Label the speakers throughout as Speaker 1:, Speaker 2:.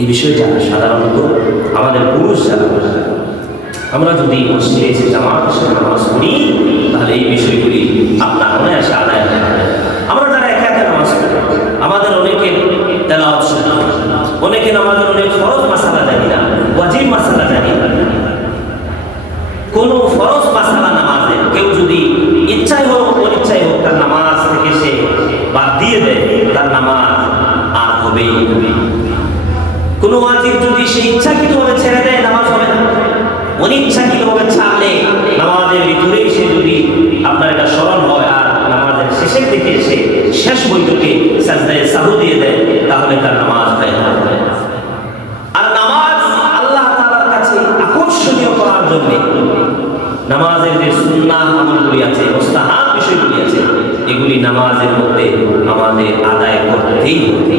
Speaker 1: এই বিষয়টা সাধারণত আমাদের পুরুষ যারা আমরা যদি মসজিদে এসে জামাতের সাথে নামাজ পড়ি, তাহলে এই বিষয়গুলি আপনার অনায়াসে আদায় হয় আমরা যারা একা একা নামাজ পড়ি, আমাদের অনেকে তেলাওয়াত শুনি, অনেকে নামাজের অনেক ফরজ মাসালা জানি না, ওয়াজিব মাসালা জানি না। কোনো ফরজ মাসালা নামাজে কেউ যদি ইচ্ছাই হোক, অনিচ্ছাই হোক, তার নামাজ থেকে সে বাদ দিয়ে দেয়, তার নামাজ আর হবেই। হবে কোনো ওয়াজিব যদি সে ইচ্ছাকৃতভাবে ছেড়ে দেয়, নামাজ হবে না। অনিচ্ছাকৃতভাবে ছাড়লে নামাজের ভিতরেই সে যদি আপনার এটা স্মরণ হয় আর নামাজের শেষের দিকে এসে শেষ বৈঠকে সাজদায় সাহু দিয়ে দেয়, তাহলে তার নামাজ হয় না আর নামাজ আল্লাহ তাআলার কাছে আকর্ষণীয় করার জন্য নামাজের যে সুন্নাহ আমলগুলি আছে, মুস্তাহাব বিষয়গুলি আছে, এগুলি নামাজের মধ্যে আমাদের আদায় করতেই হবে।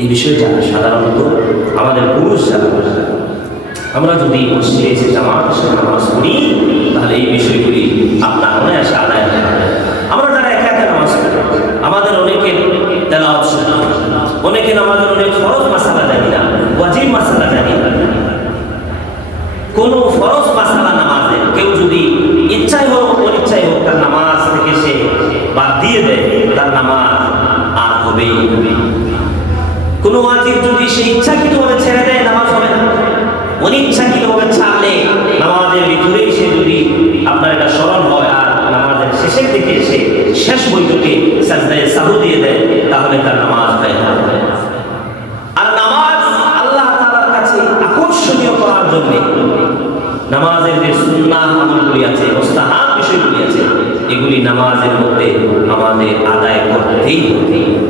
Speaker 1: এই বিষয়টা সাধারণত আমাদের পুরুষ যারা আমরা যদি মসজিদে এসে জামাতের সাথে নামাজ পড়ি, তাহলে এই বিষয়গুলি আপনার আমরা যারা একা একা নামাজ পড়ি আমাদের অনেকে তেলাওয়াত শুনি অনেকে নামাজের অনেক ফরজ মাসালা জানি না ওয়াজিব মাসালা জানি না কোনো ফরজ মাসালা নামাজে কেউ যদি ইচ্ছাই হোক অনিচ্ছাই হোক তার নামাজ থেকে সে বাদ দিয়ে দেয়, তার নামাজ আর হবেই। হবে কোনো ওয়াজিব যদি সে ইচ্ছাকৃতভাবে ছেড়ে দেয়, নামাজ হবে না। অনিচ্ছাকৃতভাবে ছাড়লে নামাজের ভিতরেই সে যদি আপনার এটা স্মরণ হয় আর নামাজের শেষের দিকে এসে শেষ বৈঠকে সাজদায় সাহু দিয়ে দেয়, তাহলে তার নামাজ হয় না আর নামাজ আল্লাহ তাআলার কাছে আকর্ষণীয় করার জন্য নামাজের যে সুন্নাহ আমলগুলি আছে, মুস্তাহাব বিষয়গুলি আছে, এগুলি নামাজের মধ্যে আমাদের আদায় করতেই হবে